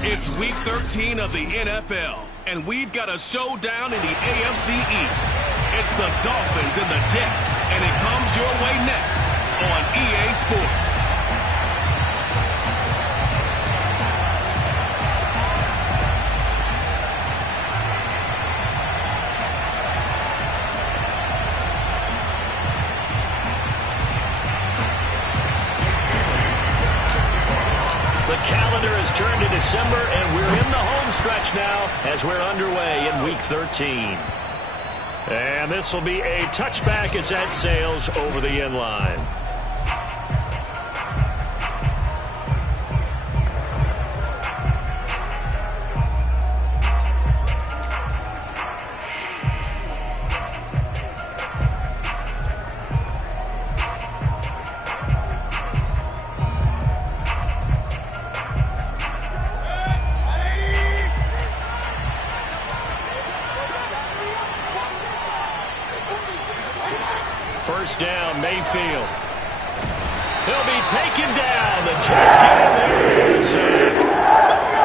It's Week 13 of the NFL, and we've got a showdown in the AFC East. It's the Dolphins and the Jets, and it comes your way next on EA Sports. Calendar has turned to December, and we're in the home stretch now as we're underway in Week 13. And this will be a touchback as that sails over the end line. First down, Mayfield. He'll be taken down. The Jets get in there for the sack.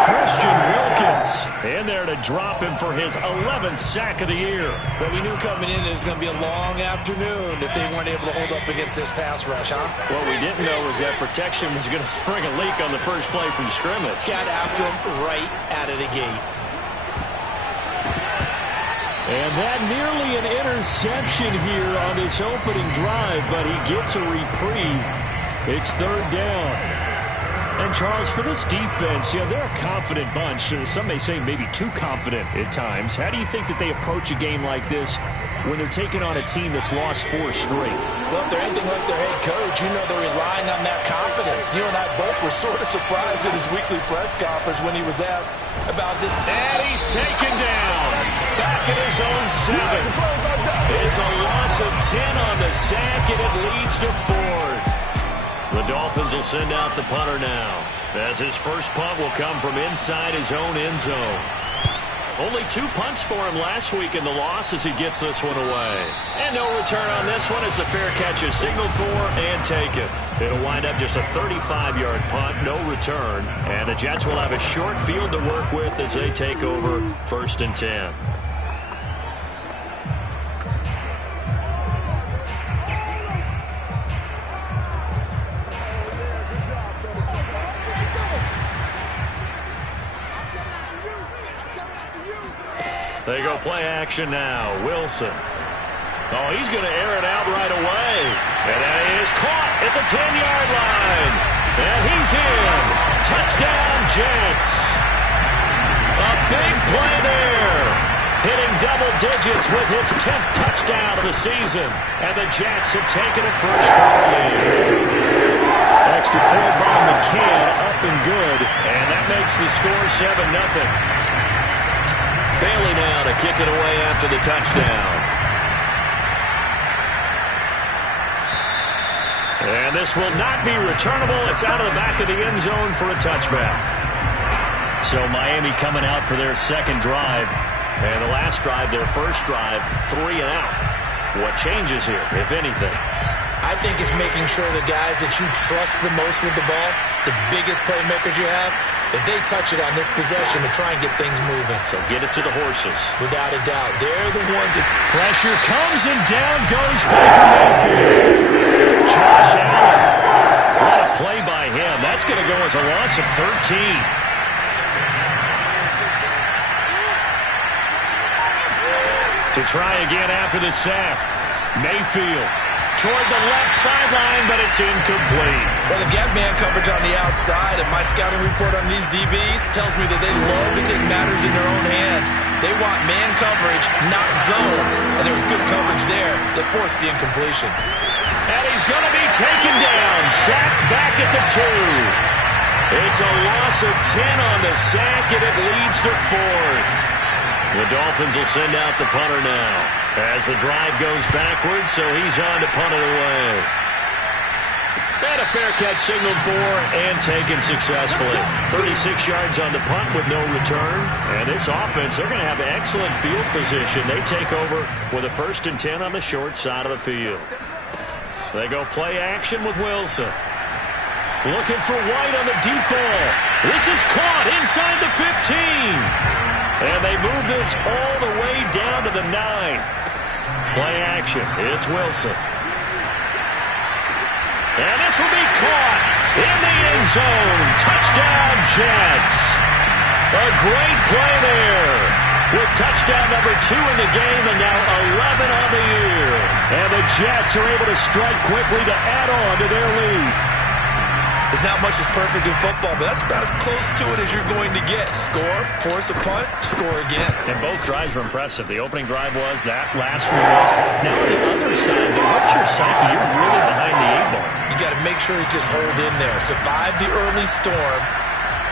Christian Wilkins in there to drop him for his 11th sack of the year. Well, we knew coming in it was going to be a long afternoon if they weren't able to hold up against this pass rush, huh? What we didn't know was that protection was going to spring a leak on the first play from scrimmage. Got after him right out of the gate. And that nearly an interception here on this opening drive, but he gets a reprieve. It's third down. And Charles, for this defense, they're a confident bunch. Some may say maybe too confident at times. How do you think that they approach a game like this when they're taking on a team that's lost 4 straight? Well, if they're anything like their head coach, they're relying on that confidence. You and I both were sort of surprised at his weekly press conference when he was asked about this. And he's taken down. Back at his own 7. It's a loss of 10 on the sack, and it leads to 4th. The Dolphins will send out the punter now, as his first punt will come from inside his own end zone. Only 2 punts for him last week in the loss as he gets this one away. And no return on this one as the fair catch is signaled for and taken. It'll wind up just a 35-yard punt, no return. And the Jets will have a short field to work with as they take over 1st and 10. They go play action now. Wilson. Oh, he's going to air it out right away. And that is caught at the 10-yard line. And he's in. Touchdown, Jets. A big play there. Hitting double digits with his 10th touchdown of the season. And the Jets have taken a first-quarter lead. Extra point by McCann, up and good. And that makes the score 7-0. Bailey now to kick it away after the touchdown. And this will not be returnable. It's out of the back of the end zone for a touchback. So Miami coming out for their second drive. And the last drive, their first drive, 3 and out. What changes here, if anything? I think it's making sure the guys that you trust the most with the ball, the biggest playmakers you have, that they touch it on this possession to try and get things moving. So get it to the horses. Without a doubt. They're the ones that... Pressure comes and down goes Baker Mayfield. Josh Allen. What a play by him. That's going to go as a loss of 13. To try again after the sack. Mayfield. Toward the left sideline, but it's incomplete. Well, they've got man coverage on the outside, and my scouting report on these DBs tells me that they love to take matters in their own hands. They want man coverage, not zone. And there was good coverage there that forced the incompletion. And he's going to be taken down, sacked back at the 2. It's a loss of 10 on the sack, and it leads to 4th. The Dolphins will send out the punter now as the drive goes backwards, so he's on to punt it away. And a fair catch signaled for and taken successfully. 36 yards on the punt with no return. And this offense, they're going to have excellent field position. They take over with a 1st and 10 on the short side of the field. They go play action with Wilson. Looking for White on the deep ball. This is caught inside the 15. And they move this all the way down to the 9. Play action. It's Wilson. And this will be caught in the end zone. Touchdown, Jets. A great play there. With touchdown number 2 in the game and now 11 on the year. And the Jets are able to strike quickly to add on to their lead. There's not much that's perfect in football, but that's about as close to it as you're going to get. Score, force a punt, score again. And both drives were impressive. The opening drive was, that last one was. Now on the other side, though, what's your psyche? You're really behind the 8-ball. You got to make sure you just hold in there. Survive the early storm,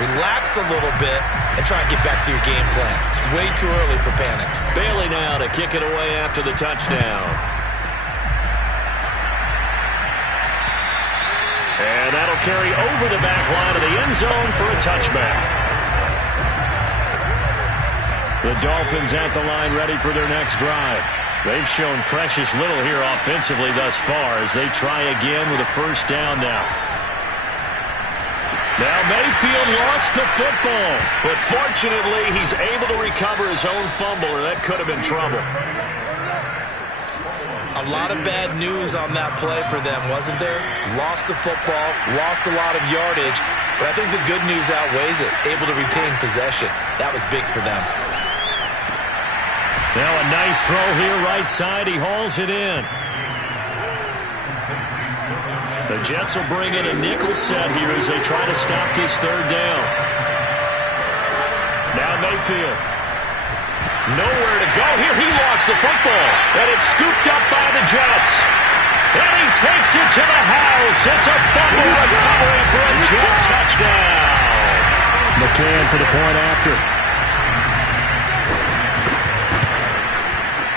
relax a little bit, and try and get back to your game plan. It's way too early for panic. Bailey now to kick it away after the touchdown. And that'll carry over the back line of the end zone for a touchback. The Dolphins at the line ready for their next drive. They've shown precious little here offensively thus far as they try again with a first down now. Now Mayfield lost the football, but fortunately he's able to recover his own fumble, or that could have been trouble. A lot of bad news on that play for them, wasn't there? Lost the football, lost a lot of yardage, but I think the good news outweighs it. Able to retain possession. That was big for them. Now a nice throw here right side. He hauls it in. The Jets will bring in a nickel set here as they try to stop this third down. Now Mayfield. Nowhere to go here. He lost the football. And it's scooped up by the Jets. And he takes it to the house. It's a fumble recovery for a Jet touchdown. McCann for the point after.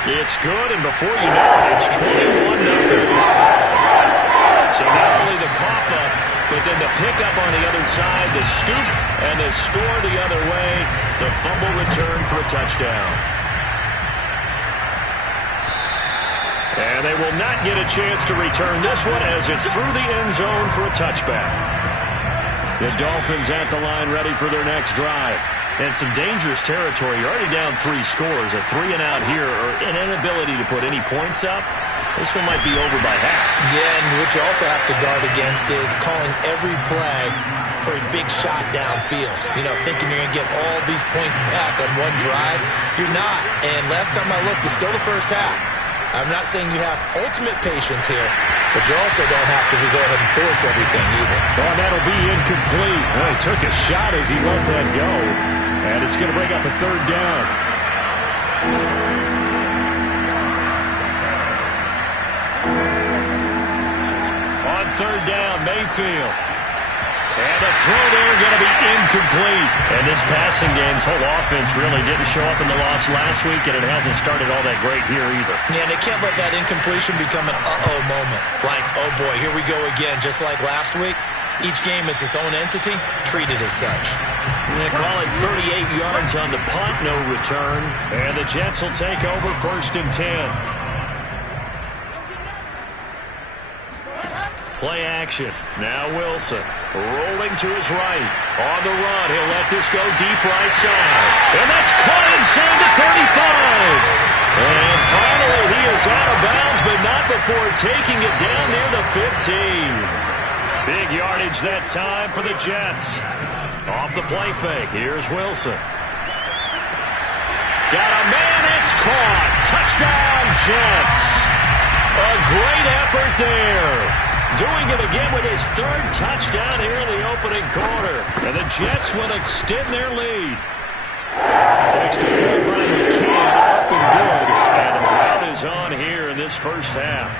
It's good, and before you know it, it's 21-0. So not only the cough up, but then the pickup on the other side, the scoop, and the score the other way. The fumble return for a touchdown. And they will not get a chance to return this one as it's through the end zone for a touchback. The Dolphins at the line ready for their next drive. And some dangerous territory. You're already down 3 scores. A 3-and-out here, or an inability to put any points up. This one might be over by half. Yeah, and what you also have to guard against is calling every play for a big shot downfield. You know, thinking you're going to get all these points back on one drive. You're not. And last time I looked, it's still the first half. I'm not saying you have ultimate patience here, but you also don't have to go ahead and force everything either. Oh, that'll be incomplete. Well, he took a shot as he let that go. And it's going to bring up a third down. On third down, Mayfield. And the throw there going to be incomplete. And this passing game's whole offense really didn't show up in the loss last week, and it hasn't started all that great here either. Yeah, and they can't let that incompletion become an uh-oh moment. Like, oh boy, here we go again, just like last week. Each game is its own entity, treated as such. They call it 38 yards on the punt, no return. And the Jets will take over 1st and 10. Play action. Now Wilson rolling to his right. On the run, he'll let this go deep right side. And that's caught inside the 35. And finally he is out of bounds, but not before taking it down near the 15. Big yardage that time for the Jets. Off the play fake, here's Wilson. Got a man, it's caught. Touchdown, Jets. A great effort there. Doing it again with his 3rd touchdown here in the opening quarter. And the Jets will extend their lead. Extra point by McCann, up and good. And the rout is on here in this first half.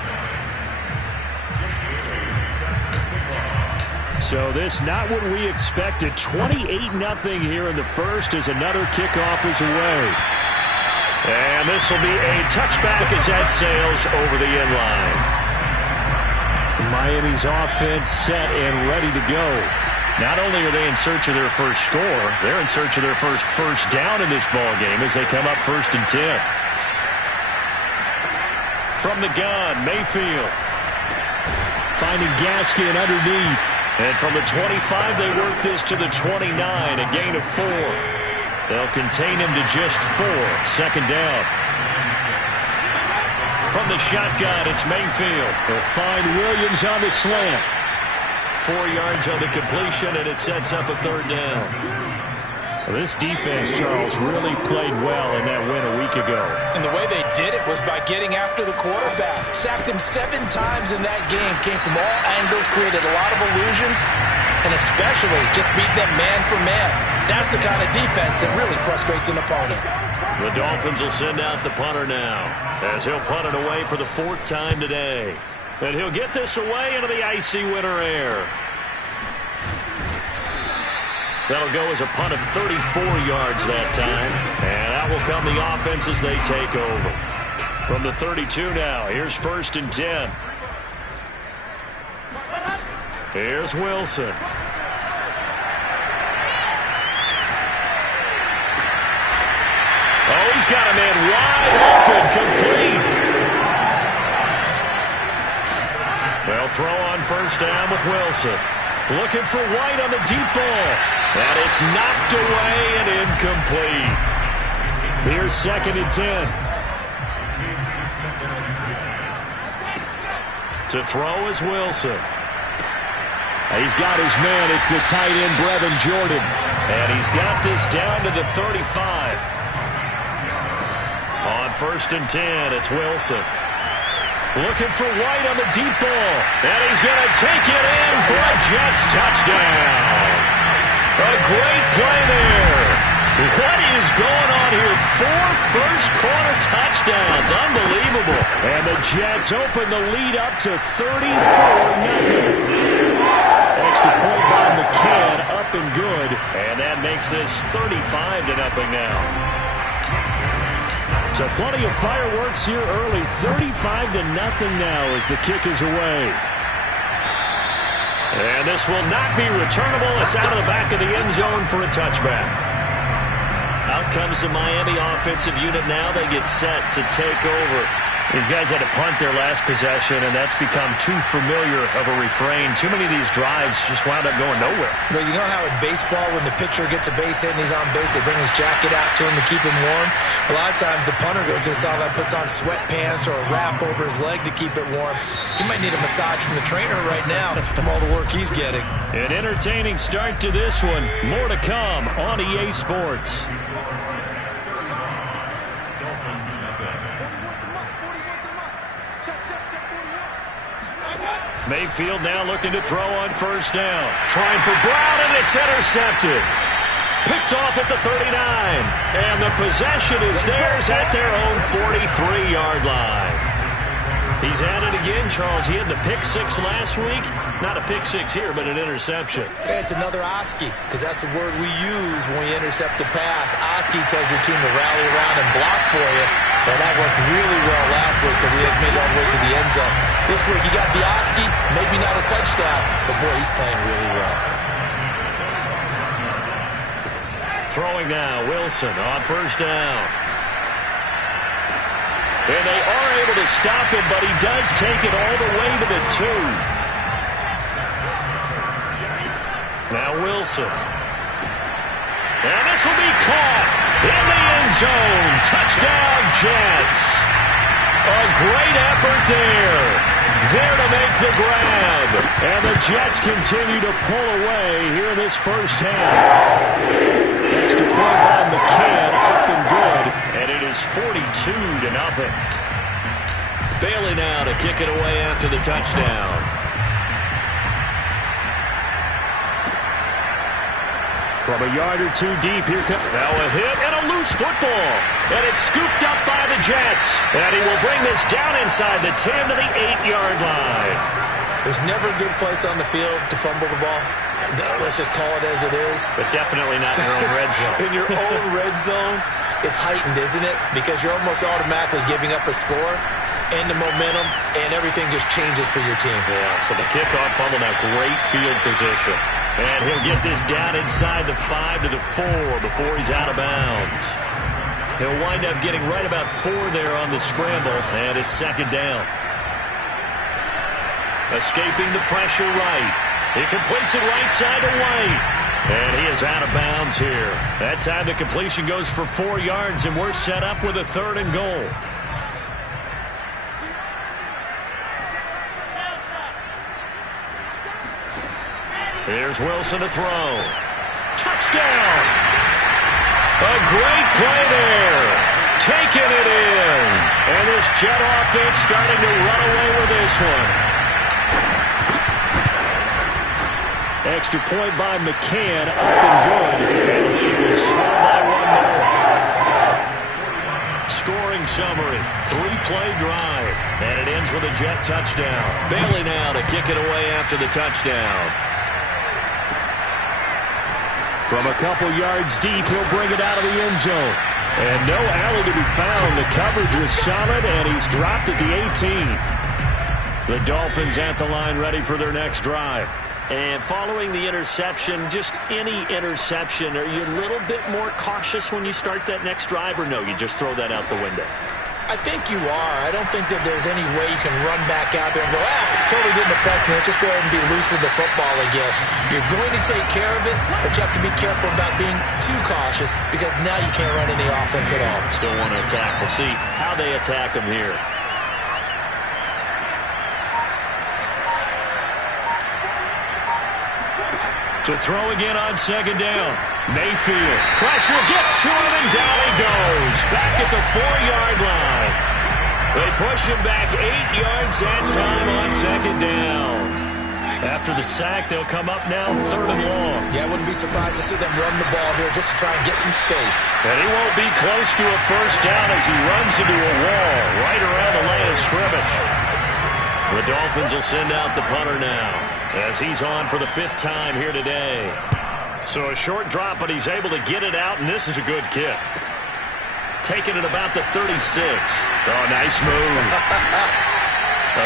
So this not what we expected. 28-0 here in the first as another kickoff is away. And this will be a touchback as that sails over the end line. Miami's offense set and ready to go. Not only are they in search of their first score, they're in search of their first down in this ball game as they come up 1st and 10. From the gun, Mayfield. Finding Gaskin underneath. And from the 25, they work this to the 29, a gain of 4. They'll contain him to just 4. Second down. From the shotgun, it's Mayfield. They'll find Williams on the slant. 4 yards on the completion, and it sets up a third down. This defense, Charles, really played well in that win a week ago. And the way they did it was by getting after the quarterback. Sacked him 7 times in that game. Came from all angles, created a lot of illusions, and especially just beat them man for man. That's the kind of defense that really frustrates an opponent. The Dolphins will send out the punter now, as he'll punt it away for the 4th time today. And he'll get this away into the icy winter air. That'll go as a punt of 34 yards that time. And that will come the offense as they take over. From the 32 now, here's 1st and 10. Here's Wilson. Oh, he's got a man wide open, complete. They'll throw on 1st down with Wilson. Looking for White on the deep ball. And it's knocked away and incomplete. Here's 2nd and 10. To throw is Wilson. He's got his man. It's the tight end, Brevin Jordan. And he's got this down to the 35. On 1st and 10, it's Wilson. Looking for White on the deep ball. And he's going to take it in for a Jets touchdown. A great play there. What is going on here? 4 first-quarter touchdowns. Unbelievable. And the Jets open the lead up to 34-0. Extra point by McCann, up and good. And that makes this 35-0 now. So plenty of fireworks here early. 35-0 now as the kick is away. And this will not be returnable. It's out of the back of the end zone for a touchback. Out comes the Miami offensive unit now. They get set to take over. These guys had to punt their last possession, and that's become too familiar of a refrain. Too many of these drives just wound up going nowhere. Well, you know how in baseball, when the pitcher gets a base hit and he's on base, they bring his jacket out to him to keep him warm? A lot of times the punter goes to the sideline, puts on sweatpants or a wrap over his leg to keep it warm. He might need a massage from the trainer right now from all the work he's getting. An entertaining start to this one. More to come on EA Sports. Mayfield now looking to throw on 1st down. Trying for Brown, and it's intercepted. Picked off at the 39. And the possession is theirs at their own 43-yard line. He's at it again, Charles. He had the pick 6 last week. Not a pick 6 here, but an interception. Yeah, it's another Oski, because that's the word we use when we intercept a pass. Oski tells your team to rally around and block for you. Well, that worked really well last week because he had made it all the way to the end zone. This week he got the Oski, maybe not a touchdown, but boy, he's playing really well. Throwing now, Wilson on 1st down. And they are able to stop him, but he does take it all the way to the 2. Now Wilson. And this will be caught in the end zone. Touchdown, Jets. A great effort there. There to make the grab. And the Jets continue to pull away here in this first half. Extra point by McCann, up and good. And it is 42-0. Bailey now to kick it away after the touchdown. From a yard or 2 deep, here comes now a hit and a loose football. And it's scooped up by the Jets. And he will bring this down inside the 10 to the 8-yard line. There's never a good place on the field to fumble the ball. Let's just call it as it is. But definitely not in your own red zone. In your own red zone, it's heightened, isn't it? Because you're almost automatically giving up a score and the momentum, and everything just changes for your team. Yeah, so the kickoff fumble now, great field position. And he'll get this down inside the 5 to the 4 before he's out of bounds. He'll wind up getting right about 4 there on the scramble, and it's 2nd down. Escaping the pressure right. He completes it right side to White. And he is out of bounds here. That time the completion goes for 4 yards, and we're set up with a 3rd and goal. Here's Wilson to throw. Touchdown! A great play there. Taking it in. And this Jet offense starting to run away with this one. Extra point by McCann, up and good. And he was slow by 1 more. Scoring summary, 3-play drive. And it ends with a Jet touchdown. Bailey now to kick it away after the touchdown. From a couple yards deep, he'll bring it out of the end zone. And no alley to be found. The coverage was solid, and he's dropped at the 18. The Dolphins at the line ready for their next drive. And following the interception, just any interception, are you a little bit more cautious when you start that next drive, or no, you just throw that out the window? I think you are. I don't think that there's any way you can run back out there and go, totally didn't affect me. Let's just go ahead and be loose with the football again. You're going to take care of it, but you have to be careful about being too cautious because now you can't run any offense at all. Still want to attack. We'll see how they attack him here. To throw again on 2nd down. Mayfield. Pressure gets to him, and down he goes. Back at the 4-yard line. They push him back 8 yards that time on 2nd down. After the sack, they'll come up now 3rd and long. Yeah, I wouldn't be surprised to see them run the ball here just to try and get some space. And he won't be close to a 1st down as he runs into a wall right around the line of scrimmage. The Dolphins will send out the punter now, as he's on for the 5th time here today. So a short drop, but he's able to get it out, and this is a good kick. Taking it about the 36. Oh, nice move.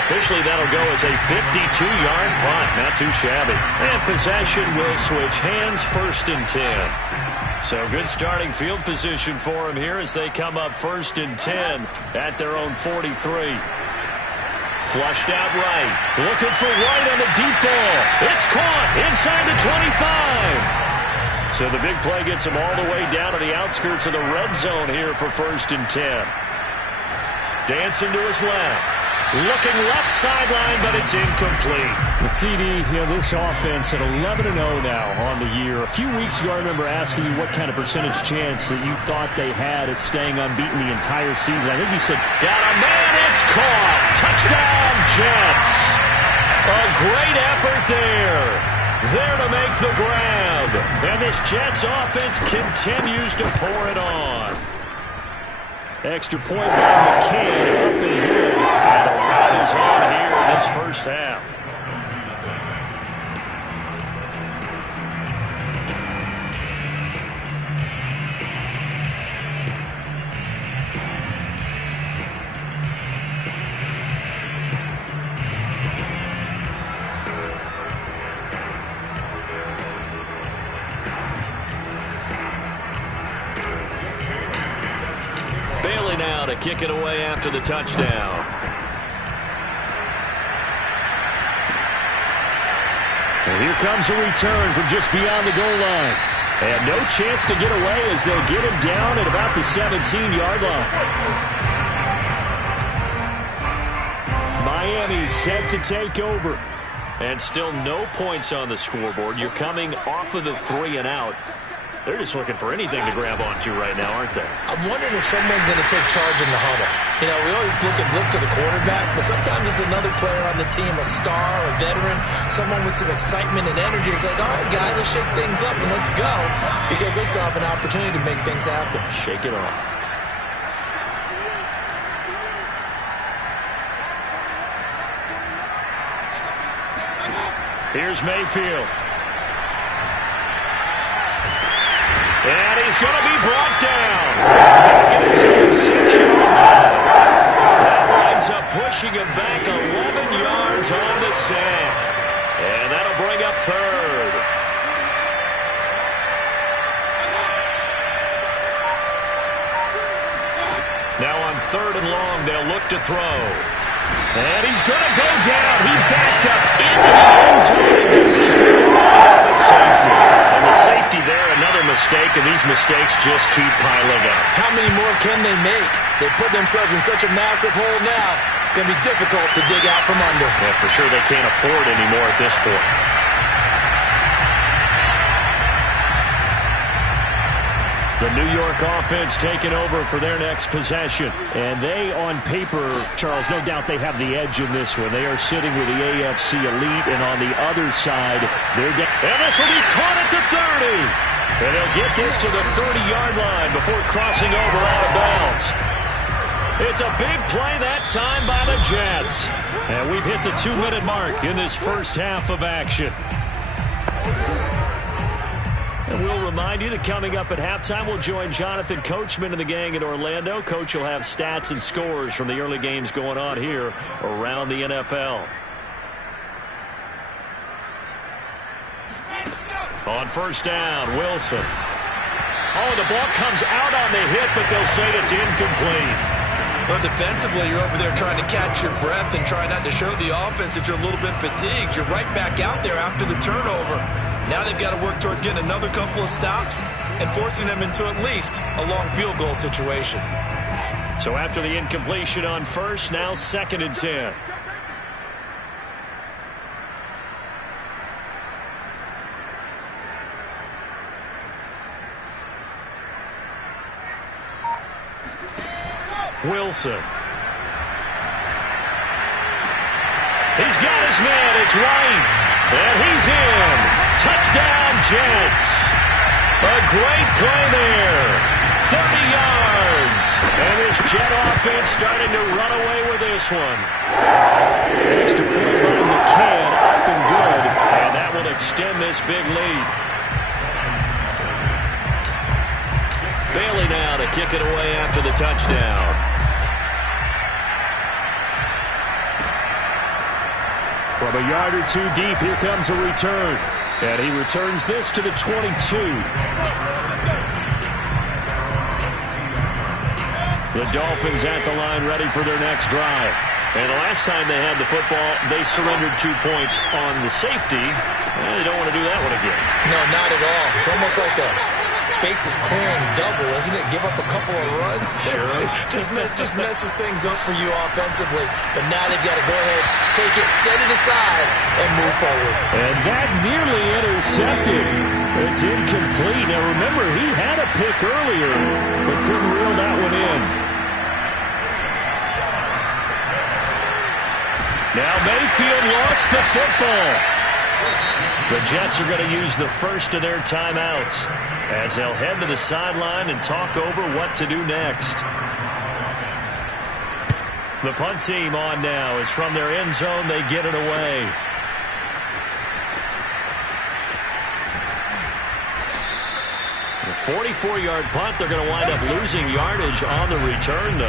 Officially, that'll go as a 52-yard punt. Not too shabby. And possession will switch hands, 1st and 10. So good starting field position for him here as they come up 1st and 10 at their own 43. Flushed out right. Looking for White on the deep ball. It's caught inside the 25. So the big play gets him all the way down to the outskirts of the red zone here for 1st and 10. Dancing to his left. Looking left sideline, but it's incomplete. The CD, this offense at 11-0 now on the year. A few weeks ago, I remember asking you what kind of percentage chance that you thought they had at staying unbeaten the entire season. I think you said, got a man, it's caught. Touchdown, Jets. A great effort there. There to make the grab. And this Jets offense continues to pour it on. Extra point by McCann, up and good. And the run is on here in this 1st half. Bailey now to kick it away after the touchdown. And here comes a return from just beyond the goal line. And no chance to get away as they'll get him down at about the 17-yard line. Miami set to take over. And still no points on the scoreboard. You're coming off of the 3 and out. They're just looking for anything to grab onto right now, aren't they? I'm wondering if someone's going to take charge in the huddle. We always look to the quarterback, but sometimes it's another player on the team, a star, a veteran, someone with some excitement and energy. It's like, all right, guys, let's shake things up and let's go, because they still have an opportunity to make things happen. Shake it off. Here's Mayfield. And he's going to be brought down. Back in his own section. That winds up pushing him back 11 yards on the sack. And that'll bring up 3rd. Now on 3rd and long, they'll look to throw. And he's going to go down. He backed up into the end zone, and this is going to be the safety. And the safety there, another mistake, and these mistakes just keep piling up. How many more can they make? They put themselves in such a massive hole now. Going to be difficult to dig out from under. Yeah, for sure they can't afford anymore at this point. The New York offense taking over for their next possession. And they, on paper, Charles, no doubt they have the edge in this one. They are sitting with the AFC elite, and on the other side, they're down. And this will be caught at the 30. And they'll get this to the 30-yard line before crossing over out of bounds. It's a big play that time by the Jets. And we've hit the 2-minute mark in this first half of action. And we'll remind you that coming up at halftime, we'll join Jonathan Coachman and the gang in Orlando. Coach will have stats and scores from the early games going on here around the NFL. On first down, Wilson. Oh, the ball comes out on the hit, but they'll say it's incomplete. But defensively, you're over there trying to catch your breath and try not to show the offense that you're a little bit fatigued. You're right back out there after the turnover. Now they've got to work towards getting another couple of stops and forcing them into at least a long field goal situation. So after the incompletion on first, now 2nd and 10. Wilson. He's got his man. It's White. And he's in. Touchdown, Jets. A great play there. 30 yards. And this Jet offense starting to run away with this one. Extra point by McCann, up and good. And that will extend this big lead. Bailey now to kick it away after the touchdown. From a yard or two deep, here comes a return. And he returns this to the 22. The Dolphins at the line ready for their next drive. And the last time they had the football, they surrendered 2 points on the safety. And they don't want to do that one again. No, not at all. It's almost like a bases clearing double, isn't it? Give up a couple of runs. Sure. just messes things up for you offensively. But now they've got to go ahead, take it, set it aside, and move forward. And that nearly intercepted. It's incomplete. Now remember, he had a pick earlier, but couldn't reel that one in. Now Mayfield lost the football. The Jets are going to use the first of their timeouts as they'll head to the sideline and talk over what to do next. The punt team on now is from their end zone. They get it away. A 44-yard punt. They're going to wind up losing yardage on the return, though.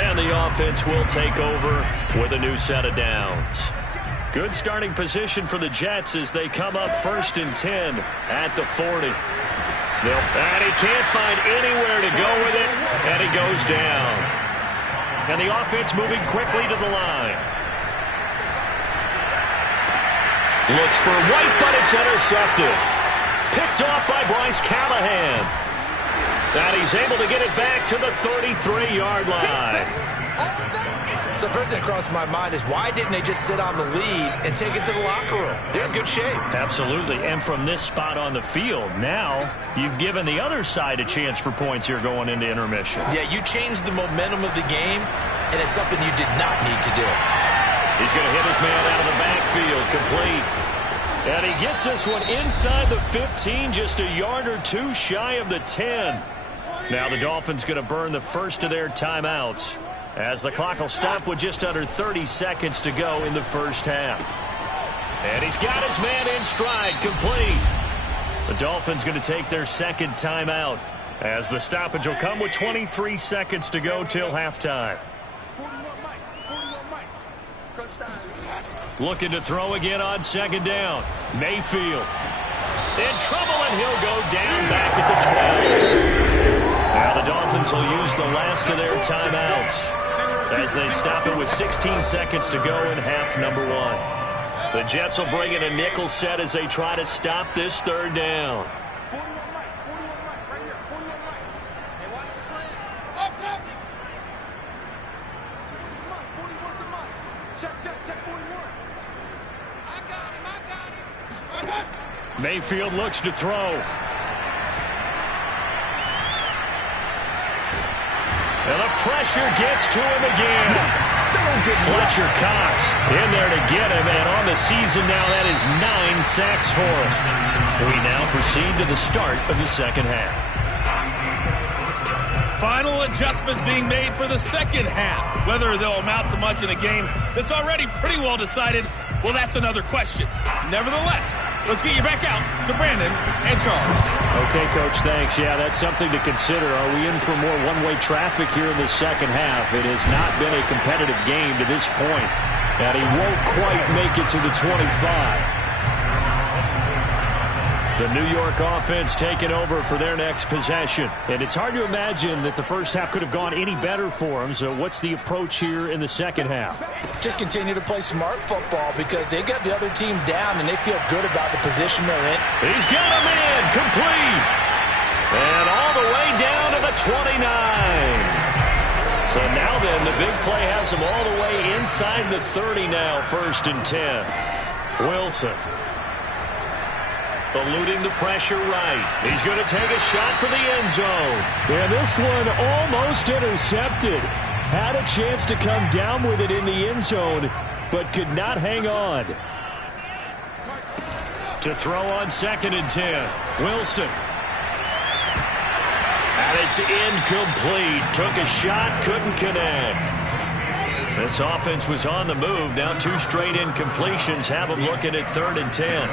And the offense will take over with a new set of downs. Good starting position for the Jets as they come up 1st and 10 at the 40. And he can't find anywhere to go with it, and he goes down. And the offense moving quickly to the line. Looks for White, but it's intercepted. Picked off by Bryce Callahan. And he's able to get it back to the 33-yard line. So the first thing that crossed my mind is why didn't they just sit on the lead and take it to the locker room? They're in good shape. Absolutely. And from this spot on the field, now you've given the other side a chance for points here going into intermission. Yeah, you changed the momentum of the game, and it's something you did not need to do. He's going to hit his man out of the backfield, complete. And he gets this one inside the 15, just a yard or two shy of the 10. Now the Dolphins going to burn the first of their timeouts, as the clock will stop with just under 30 seconds to go in the first half. And he's got his man in stride, complete. The Dolphins going to take their second timeout, as the stoppage will come with 23 seconds to go till halftime. Looking to throw again on second down. Mayfield in trouble, and he'll go down back at the 12. Now the Dolphins will use the last of their timeouts. as they stop it with 16 seconds to go in half number one. The Jets will bring in a nickel set as they try to stop this third down. Mayfield looks to throw. And the pressure gets to him again. Fletcher Cox in there to get him, and on the season now, that is 9 sacks for him. We now proceed to the start of the second half. Final adjustments being made for the second half. Whether they'll amount to much in a game that's already pretty well decided, well, that's another question. Nevertheless, let's get you back out to Brandon and Charles. Okay, Coach, thanks. Yeah, that's something to consider. Are we in for more one-way traffic here in the second half? It has not been a competitive game to this point, and he won't quite make it to the 25. The New York offense taking over for their next possession. And it's hard to imagine that the first half could have gone any better for them. So what's the approach here in the second half? Just continue to play smart football because they got the other team down and they feel good about the position they're in. He's got him in, complete. And all the way down to the 29. So now then, the big play has him all the way inside the 30 now, 1st and 10. Wilson. Eluding the pressure right. He's going to take a shot for the end zone. And this one almost intercepted. Had a chance to come down with it in the end zone, but could not hang on. To throw on 2nd and 10. Wilson. And it's incomplete. Took a shot, couldn't connect. This offense was on the move. Now 2 straight incompletions have them looking at 3rd and 10.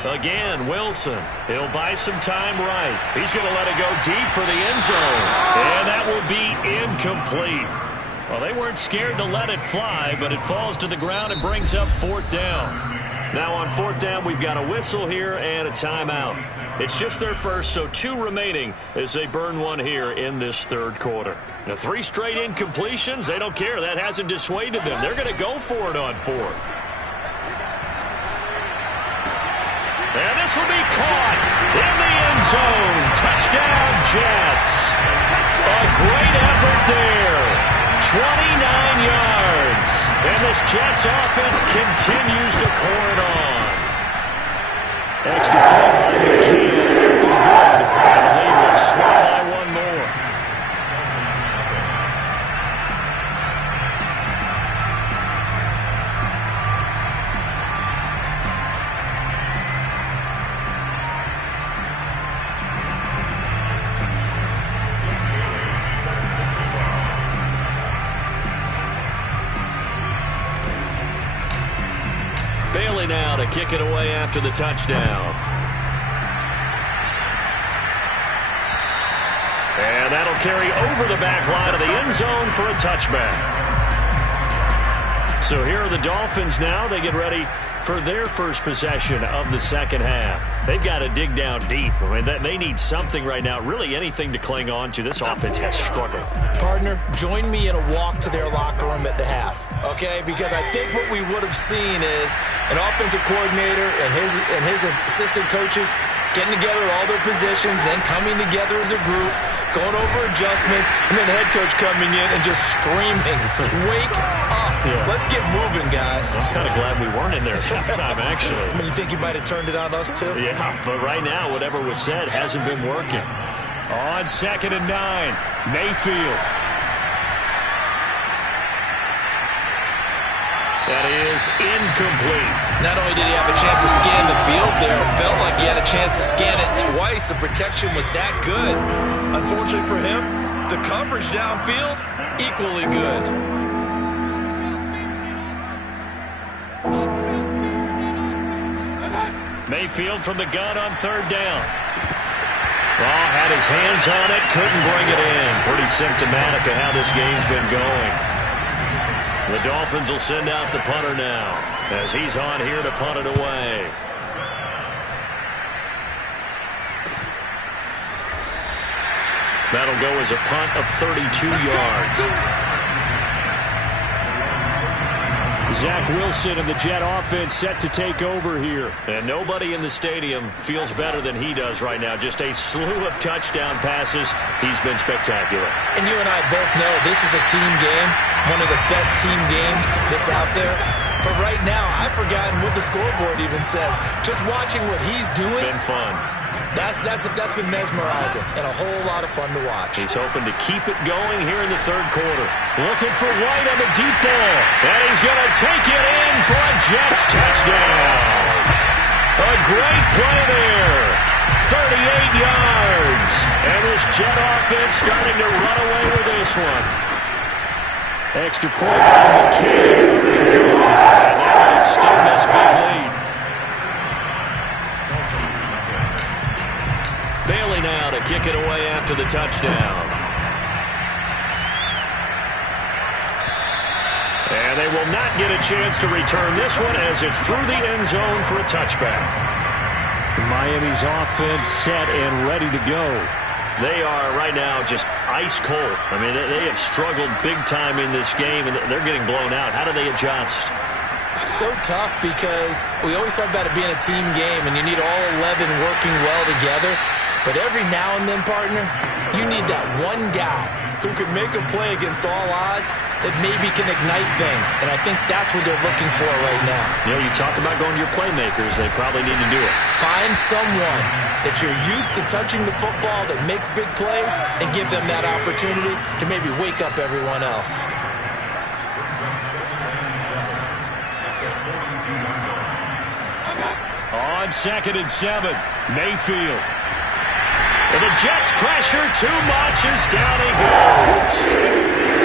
Again, Wilson. He'll buy some time right. He's going to let it go deep for the end zone. And that will be incomplete. Well, they weren't scared to let it fly, but it falls to the ground and brings up 4th down. Now on 4th down, we've got a whistle here and a timeout. It's just their first, so 2 remaining as they burn one here in this 3rd quarter. Now 3 straight incompletions, they don't care. That hasn't dissuaded them. They're going to go for it on 4th. And this will be caught in the end zone. Touchdown, Jets. A great effort there. 29 yards. And this Jets offense continues to pour it on. Extra point by McKee. Good. And the lead will swell by 1 more. Now to kick it away after the touchdown. And that'll carry over the back line of the end zone for a touchback. So here are the Dolphins now. They get ready for their first possession of the second half. They've got to dig down deep. I mean, they need something right now, really anything to cling on to. This offense has struggled. Partner, join me in a walk to their locker room at the half, okay? Because I think what we would have seen is an offensive coordinator and his assistant coaches getting together all their positions, then coming together as a group, going over adjustments, and then the head coach coming in and just screaming, wake up. Yeah. Let's get moving, guys. I'm kind of glad we weren't in there at halftime, actually. I mean, you think you might have turned it on us, too? Yeah, but right now, whatever was said hasn't been working. On 2nd and 9, Mayfield. That is incomplete. Not only did he have a chance to scan the field there, it felt like he had a chance to scan it twice. The protection was that good. Unfortunately for him, the coverage downfield, equally good. Mayfield from the gun on 3rd down. Well, had his hands on it, couldn't bring it in. Pretty symptomatic of how this game's been going. The Dolphins will send out the punter now as he's on here to punt it away. That'll go as a punt of 32 yards. Zach Wilson and the Jet offense set to take over here. And nobody in the stadium feels better than he does right now. Just a slew of touchdown passes. He's been spectacular. And you and I both know this is a team game, one of the best team games that's out there. But right now, I've forgotten what the scoreboard even says. Just watching what he's doing. Been fun. That's been mesmerizing and a whole lot of fun to watch. He's hoping to keep it going here in the third quarter. Looking for White on the deep ball. And he's going to take it in for a Jets touchdown. A great play there. 38 yards. And this Jet offense starting to run away with this one. Extra point by McCann. And that would extend this big lead. Bailey now to kick it away after the touchdown. And they will not get a chance to return this one as it's through the end zone for a touchback. Miami's offense set and ready to go. They are right now just ice cold. I mean, they have struggled big time in this game, and they're getting blown out. How do they adjust? So tough because we always talk about it being a team game, and you need all 11 working well together. But every now and then, partner, you need that one guy who can make a play against all odds that maybe can ignite things. And I think that's what they're looking for right now. You know, you talk about going to your playmakers. They probably need to do it. Find someone that you're used to touching the football that makes big plays and give them that opportunity to maybe wake up everyone else. On 2nd and 7, Mayfield. And the Jets pressure too much as down he goes.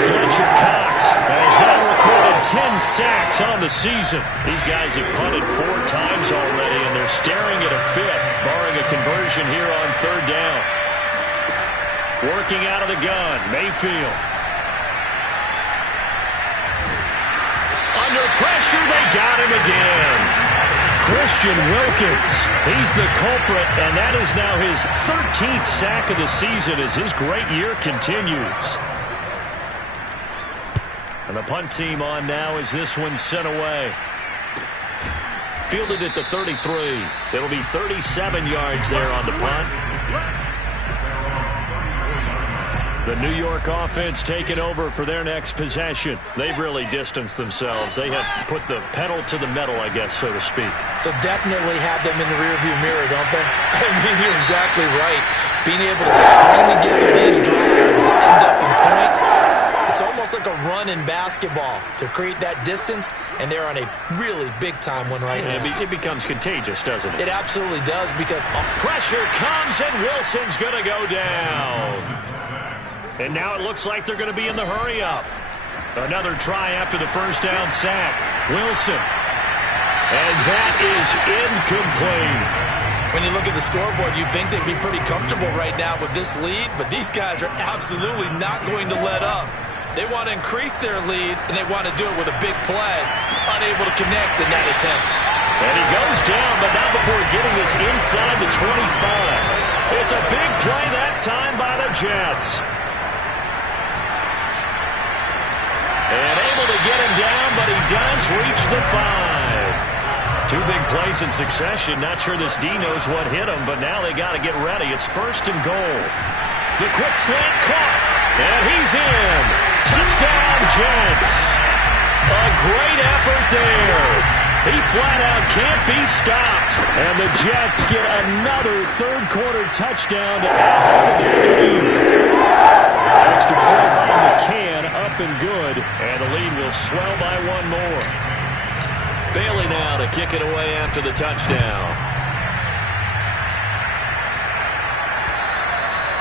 Fletcher Cox has now recorded 10 sacks on the season. These guys have punted 4 times already, and they're staring at a 5th, barring a conversion here on 3rd down. Working out of the gun, Mayfield. Under pressure, they got him again. Christian Wilkins, he's the culprit, and that is now his 13th sack of the season as his great year continues. And the punt team on now as this one's sent away. Fielded at the 33. It'll be 37 yards there on the punt. The New York offense taking over for their next possession. They've really distanced themselves. They have put the pedal to the metal, I guess, so to speak. So definitely have them in the rearview mirror, don't they? I mean, you're exactly right. Being able to string together these drives that end up in points, it's almost like a run in basketball to create that distance, and they're on a really big-time one right now. It becomes contagious, doesn't it? It absolutely does because pressure comes, and Wilson's going to go down. And now it looks like they're going to be in the hurry-up. Another try after the first down sack. Wilson. And that is incomplete. When you look at the scoreboard, you'd think they'd be pretty comfortable right now with this lead, but these guys are absolutely not going to let up. They want to increase their lead, and they want to do it with a big play. Unable to connect in that attempt. And he goes down, but not before getting this inside the 25. It's a big play that time by the Jets. And able to get him down, but he does reach the 5. 2 big plays in succession. Not sure this D knows what hit him, but now they got to get ready. It's 1st and goal. The quick slant caught, and he's in. Touchdown, Jets. A great effort there. He flat out can't be stopped. And the Jets get another third-quarter touchdown to add on to their lead. Extra point by McCann, up and good. And the lead will swell by 1 more. Bailey now to kick it away after the touchdown.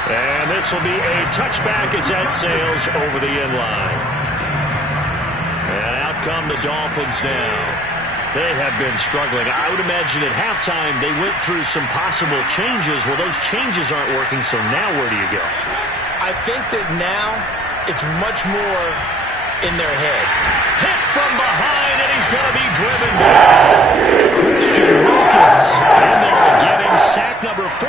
And this will be a touchback as that sails over the end line. And out come the Dolphins now. They have been struggling. I would imagine at halftime they went through some possible changes. Well, those changes aren't working, so now where do you go? I think that now it's much more in their head. Hit from behind, and he's going to be driven back. Christian Wilkins in there to get him. Sack number 14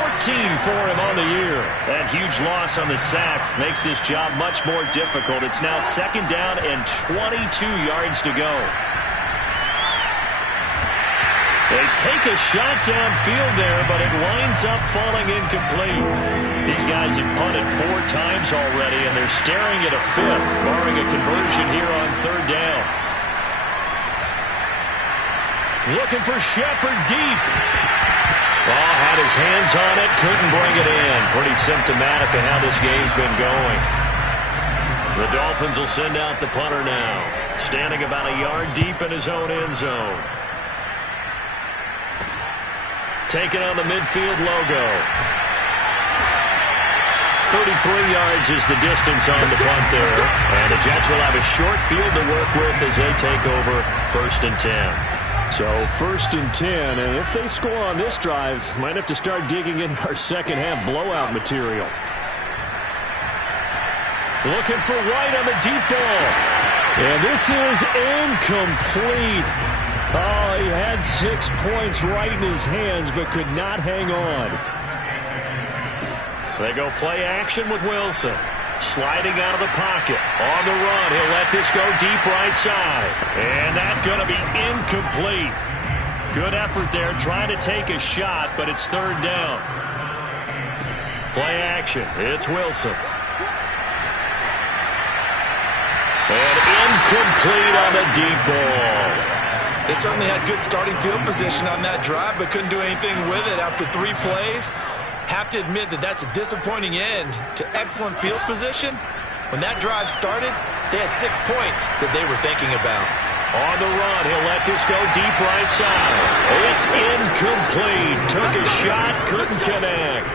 for him on the year. That huge loss on the sack makes this job much more difficult. It's now 2nd down and 22 yards to go. They take a shot downfield there, but it winds up falling incomplete. These guys have punted 4 times already, and they're staring at a 5th, barring a conversion here on 3rd down. Looking for Shepard deep. Ball had his hands on it, couldn't bring it in. Pretty symptomatic of how this game's been going. The Dolphins will send out the punter now, standing about a yard deep in his own end zone. Taking on the midfield logo. 33 yards is the distance on the punt there. And the Jets will have a short field to work with as they take over 1st and 10. So 1st and 10, and if they score on this drive, might have to start digging in our second-half blowout material. Looking for White on the deep ball. And this is incomplete. Oh, he had 6 points right in his hands, but could not hang on. They go play action with Wilson. Sliding out of the pocket. On the run, he'll let this go deep right side. And that's going to be incomplete. Good effort there, trying to take a shot, but it's 3rd down. Play action. It's Wilson. And incomplete on the deep ball. They certainly had good starting field position on that drive, but couldn't do anything with it after 3 plays. Have to admit that that's a disappointing end to excellent field position. When that drive started, they had 6 points that they were thinking about. On the run, he'll let this go deep right side. It's incomplete. Took a shot, couldn't connect.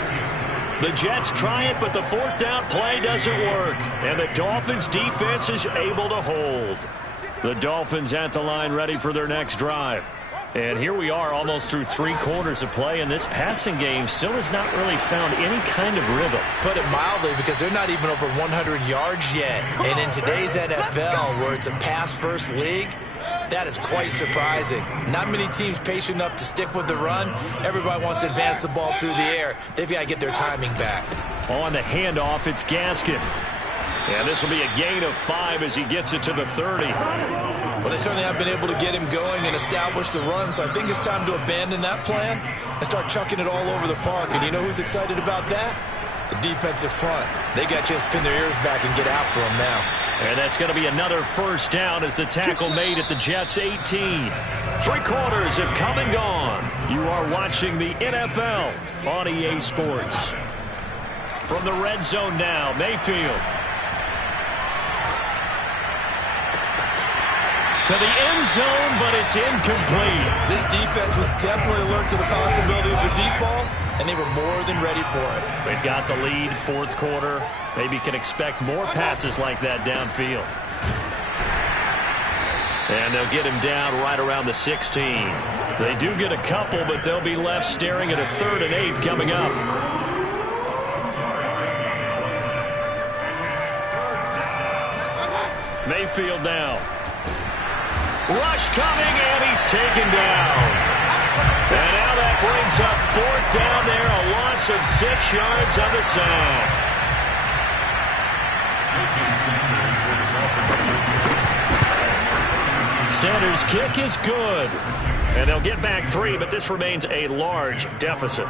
The Jets try it, but the 4th down play doesn't work. And the Dolphins defense is able to hold. The Dolphins at the line ready for their next drive. And here we are almost through 3 quarters of play, and this passing game still has not really found any kind of rhythm. Put it mildly, because they're not even over 100 yards yet. And in today's NFL, where it's a pass-first league, that is quite surprising. Not many teams patient enough to stick with the run. Everybody wants to advance the ball through the air. They've got to get their timing back. On the handoff, it's Gaskin. And this will be a gain of 5 as he gets it to the 30. Well, they certainly have been able to get him going and establish the run, so I think it's time to abandon that plan and start chucking it all over the park. And you know who's excited about that? The defensive front. They got to just pin their ears back and get after him now. And that's going to be another 1st down as the tackle made at the Jets' 18. 3 quarters have come and gone. You are watching the NFL on EA Sports. From the red zone now, Mayfield. To the end zone, but it's incomplete. This defense was definitely alert to the possibility of the deep ball, and they were more than ready for it. They've got the lead, 4th quarter. Maybe can expect more passes like that downfield. And they'll get him down right around the 16. They do get a couple, but they'll be left staring at a 3rd and 8 coming up. Mayfield now. Rush coming, and he's taken down. And now that brings up 4th down there, a loss of 6 yards on the sack. Sanders' kick is good. And they'll get back 3, but this remains a large deficit.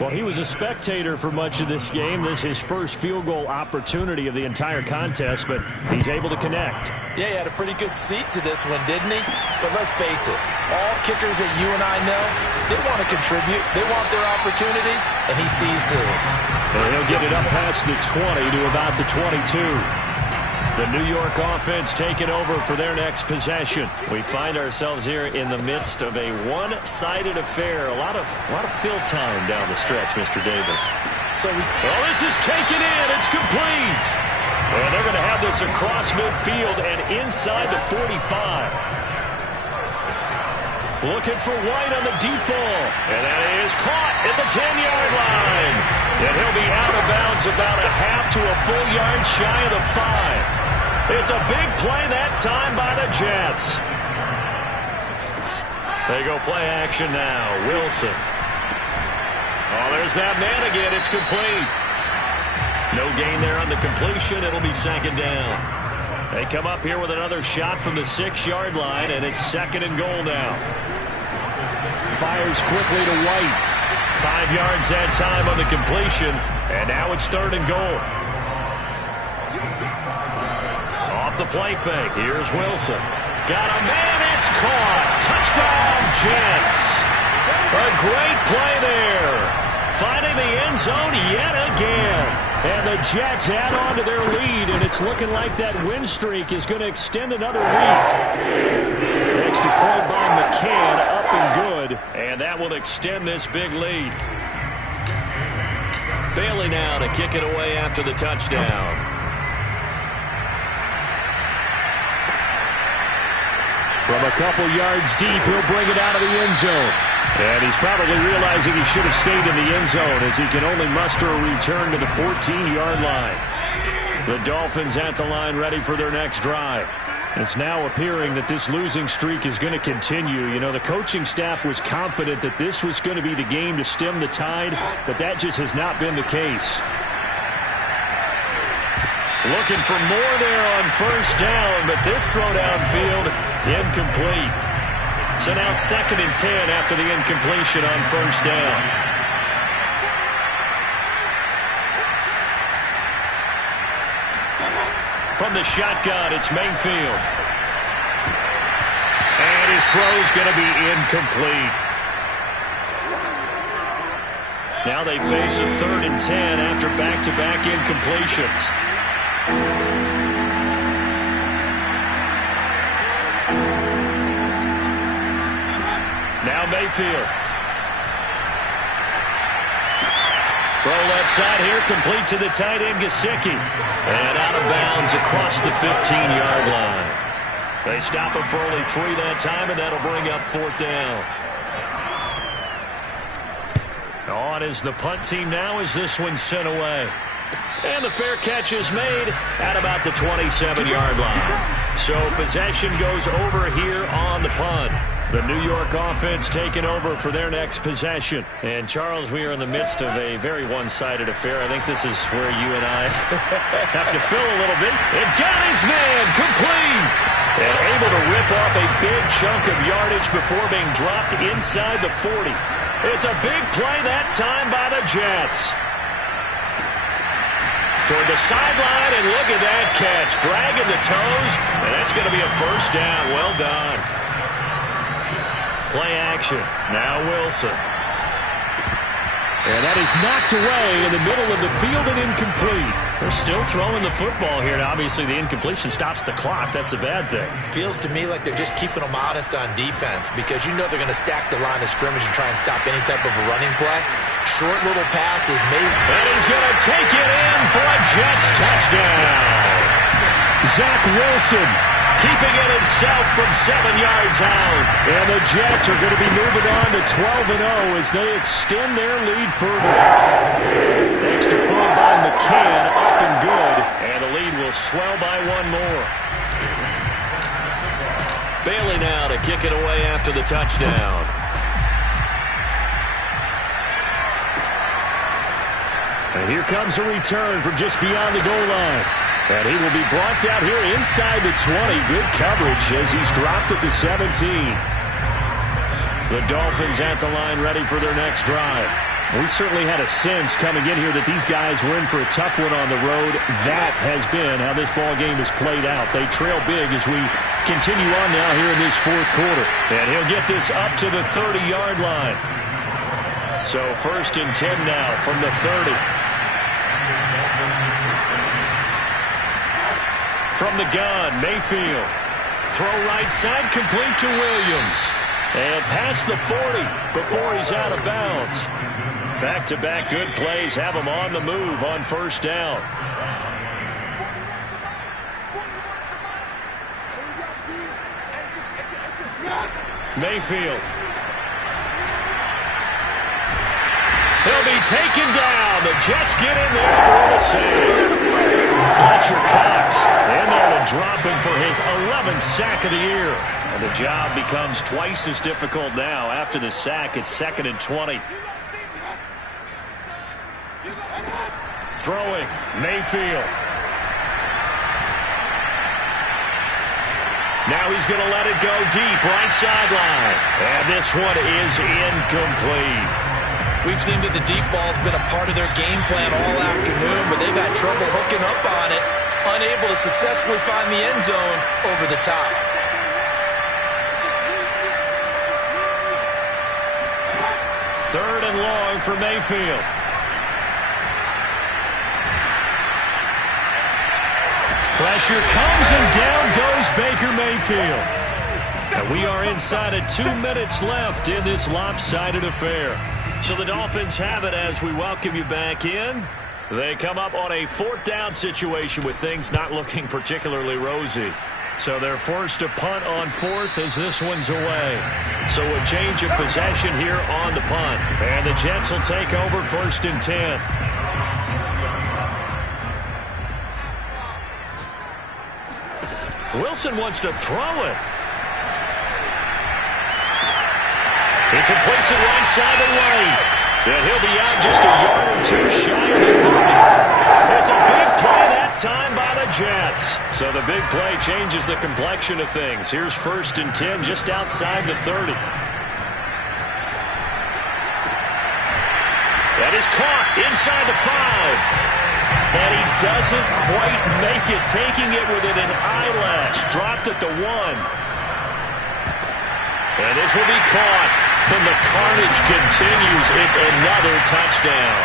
Well, he was a spectator for much of this game. This is his first field goal opportunity of the entire contest, but he's able to connect. Yeah, he had a pretty good seat to this one, didn't he? But let's face it, all kickers that you and I know, they want to contribute. They want their opportunity, and he sees to this. And he'll get it up past the 20 to about the 22. The New York offense taking over for their next possession. We find ourselves here in the midst of a one-sided affair. A lot of fill time down the stretch, Mr. Davis. This is taken in. It's complete. And they're going to have this across midfield and inside the 45. Looking for White on the deep ball. And that is caught at the 10-yard line. And he'll be out of bounds about a half to a full yard shy of the 5. It's a big play that time by the Jets. They go play action now. Wilson. Oh, there's that man again. It's complete. No gain there on the completion. It'll be 2nd down. They come up here with another shot from the 6-yard line, and it's 2nd and goal now. fires quickly to White. 5 yards that time on the completion, and now it's 3rd and goal. Off the play fake, here's Wilson. Got a man, it's caught. Touchdown, Jets. A great play there. Finding the end zone yet again. And the Jets add on to their lead, and it's looking like that win streak is going to extend another week. Extra point by McCann, up and good. And that will extend this big lead. Bailey now to kick it away after the touchdown. From a couple yards deep, he'll bring it out of the end zone. And he's probably realizing he should have stayed in the end zone as he can only muster a return to the 14-yard line. The Dolphins at the line ready for their next drive. It's now appearing that this losing streak is going to continue. You know, the coaching staff was confident that this was going to be the game to stem the tide, but that just has not been the case. Looking for more there on 1st down, but this throw downfield, incomplete. So now 2nd and 10 after the incompletion on 1st down. From the shotgun, it's Mayfield. And his throw's going to be incomplete. Now they face a 3rd and 10 after back-to-back incompletions. Now Mayfield. Throw left side here, complete to the tight end, Gesicki. And out of bounds across the 15-yard line. They stop him for only 3 that time, and that'll bring up 4th down. On is the punt team now as this one's sent away. And the fair catch is made at about the 27-yard line. So possession goes over here on the punt. The New York offense taking over for their next possession. And, Charles, we are in the midst of a very one-sided affair. I think this is where you and I have to fill a little bit. And got his man complete. And able to rip off a big chunk of yardage before being dropped inside the 40. It's a big play that time by the Jets. Toward the sideline, and look at that catch. Dragging the toes, and that's going to be a 1st down. Well done. Play action. Now Wilson. And that is knocked away in the middle of the field and incomplete. They're still throwing the football here. Now, obviously, the incompletion stops the clock. That's a bad thing. Feels to me like they're just keeping them honest on defense because you know they're going to stack the line of scrimmage and try and stop any type of a running play. Short little passes. And he's going to take it in for a Jets touchdown. Zach Wilson keeping it himself from 7 yards out. And the Jets are going to be moving on to 12-0 as they extend their lead further. Extra point by McCann, up and good. And the lead will swell by 1 more. Bailey now to kick it away after the touchdown. And here comes a return from just beyond the goal line. And he will be brought down here inside the 20. Good coverage as he's dropped at the 17. The Dolphins at the line ready for their next drive. We certainly had a sense coming in here that these guys were in for a tough one on the road. That has been how this ball game has played out. They trail big as we continue on now here in this 4th quarter. And he'll get this up to the 30-yard line. So 1st and 10 now from the 30. From the gun, Mayfield. Throw right side, complete to Williams. And past the 40 before he's out of bounds. Back-to-back good plays have him on the move on 1st down. Mayfield. He'll be taken down. The Jets get in there for the save. Fletcher Cox in there to drop him for his 11th sack of the year. And the job becomes twice as difficult now. After the sack, it's 2nd and 20. Throwing, Mayfield. Now he's going to let it go deep, right sideline. And this one is incomplete. We've seen that the deep ball's been a part of their game plan all afternoon, but they've had trouble hooking up on it, unable to successfully find the end zone over the top. Third and long for Mayfield. Pressure comes, and down goes Baker Mayfield. And we are inside of 2 minutes left in this lopsided affair. So the Dolphins have it as we welcome you back in. They come up on a 4th down situation with things not looking particularly rosy. So they're forced to punt on 4th as this one's away. So a change of possession here on the punt. And the Jets will take over 1st and 10. Wilson wants to throw it. He completes it right side of the lane. And he'll be out just a yard or two shy of the 30. It's a big play that time by the Jets. So the big play changes the complexion of things. Here's 1st and 10 just outside the 30. That is caught inside the 5. And he doesn't quite make it, taking it within an eyelash. Dropped at the 1. And this will be caught. And the carnage continues. It's another touchdown.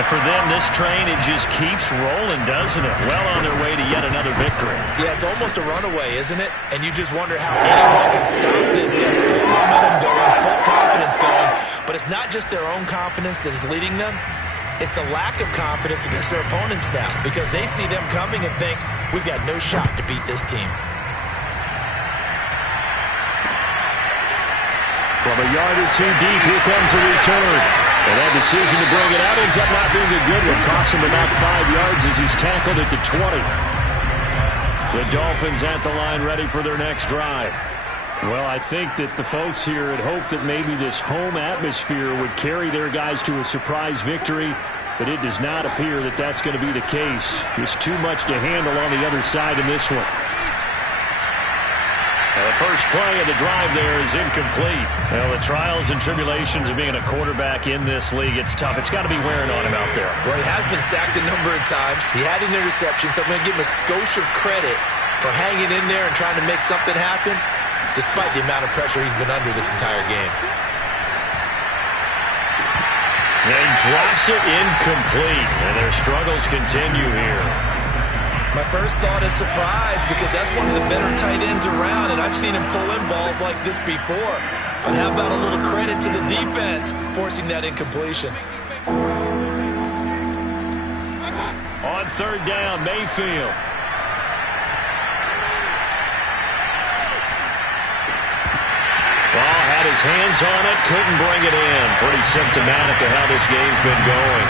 And for them, this train, it just keeps rolling, doesn't it? Well on their way to yet another victory. Yeah, it's almost a runaway, isn't it? And you just wonder how anyone can stop this. They have full momentum going, full confidence going. But it's not just their own confidence that is leading them. It's the lack of confidence against their opponents now, because they see them coming and think, we've got no shot to beat this team. From a yard or two deep, here comes the return. And that decision to bring it out ends up not being a good one. Costs him about 5 yards as he's tackled at the 20. The Dolphins at the line, ready for their next drive. Well, I think that the folks here had hoped that maybe this home atmosphere would carry their guys to a surprise victory, but it does not appear that that's going to be the case. There's too much to handle on the other side in this one. The first play of the drive there is incomplete. Well, the trials and tribulations of being a quarterback in this league, it's tough. It's got to be wearing on him out there. Well, he has been sacked a number of times. He had an interception, so I'm going to give him a skosh of credit for hanging in there and trying to make something happen, despite the amount of pressure he's been under this entire game. And he drops it incomplete, and their struggles continue here. My first thought is surprise, because that's one of the better tight ends around, and I've seen him pull in balls like this before. But how about a little credit to the defense forcing that incompletion? On 3rd down, Mayfield. Well, had his hands on it, couldn't bring it in. Pretty symptomatic of how this game's been going.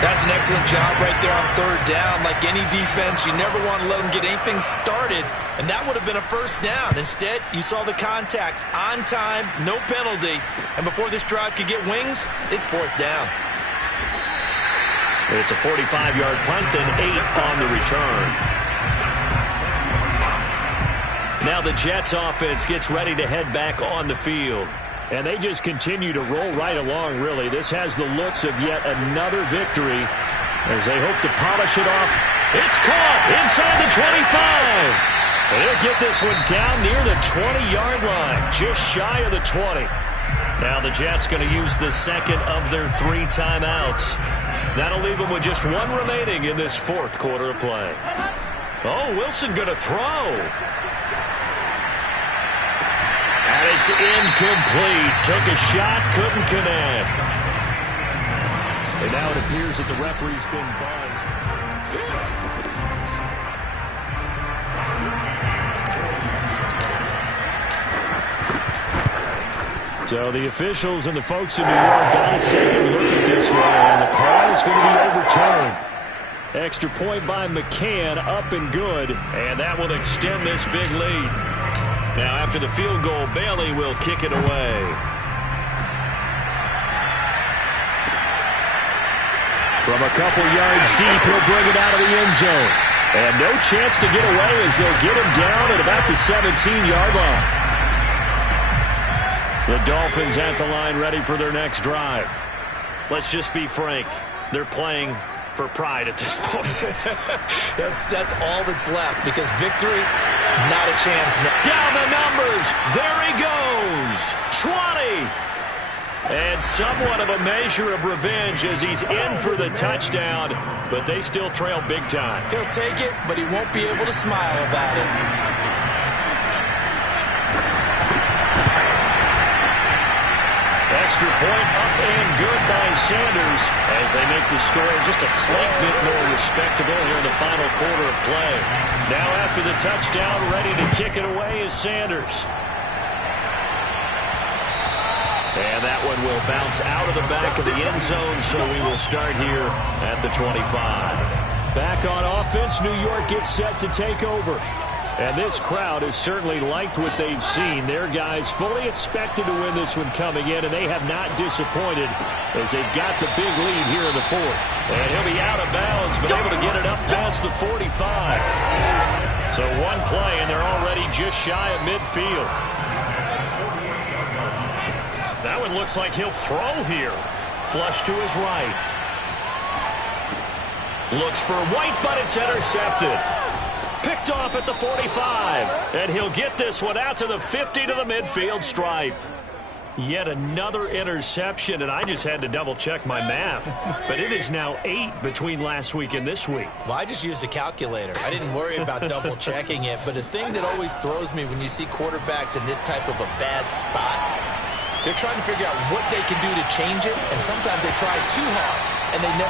That's an excellent job right there on 3rd down. Like any defense, you never want to let them get anything started, and that would have been a 1st down. Instead, you saw the contact on time, no penalty, and before this drive could get wings, it's 4th down. It's a 45-yard punt, then 8 on the return. Now the Jets offense gets ready to head back on the field. And they just continue to roll right along, really. This has the looks of yet another victory as they hope to polish it off. It's caught inside the 25. And they'll get this one down near the 20-yard line, just shy of the 20. Now the Jets going to use the second of their 3 timeouts. That'll leave them with just 1 remaining in this 4th quarter of play. Oh, Wilson going to throw. And it's incomplete. Took a shot, couldn't connect. And now it appears that the referee's been buzzed. So the officials and the folks in New York got a second look at this one, and the call is going to be overturned. Extra point by McCann, up and good, and that will extend this big lead. Now, after the field goal, Bailey will kick it away. From a couple yards deep, he'll bring it out of the end zone. And no chance to get away as they'll get him down at about the 17-yard line. The Dolphins at the line ready for their next drive. Let's just be frank. They're playing for pride at this point. That's all that's left, because victory, not a chance. Down the numbers. There he goes. 20. And somewhat of a measure of revenge as he's in for the touchdown, but they still trail big time. He'll take it, but he won't be able to smile about it. Extra point up and good by Sanders as they make the score just a slight bit more respectable here in the final quarter of play. Now after the touchdown, ready to kick it away is Sanders. And that one will bounce out of the back of the end zone, so we will start here at the 25. Back on offense, New York gets set to take over. And this crowd has certainly liked what they've seen. Their guys fully expected to win this one coming in, and they have not disappointed as they've got the big lead here in the fourth. And he'll be out of bounds, but able to get it up past the 45. So one play, and they're already just shy of midfield. That one looks like he'll throw here. Flush to his right. Looks for White, but it's intercepted. Picked off at the 45. And he'll get this one out to the 50 to the midfield stripe. Yet another interception, and I just had to double-check my math. But it is now 8 between last week and this week. Well, I just used a calculator. I didn't worry about double-checking it. But the thing that always throws me when you see quarterbacks in this type of a bad spot, they're trying to figure out what they can do to change it, and sometimes they try too hard, and they never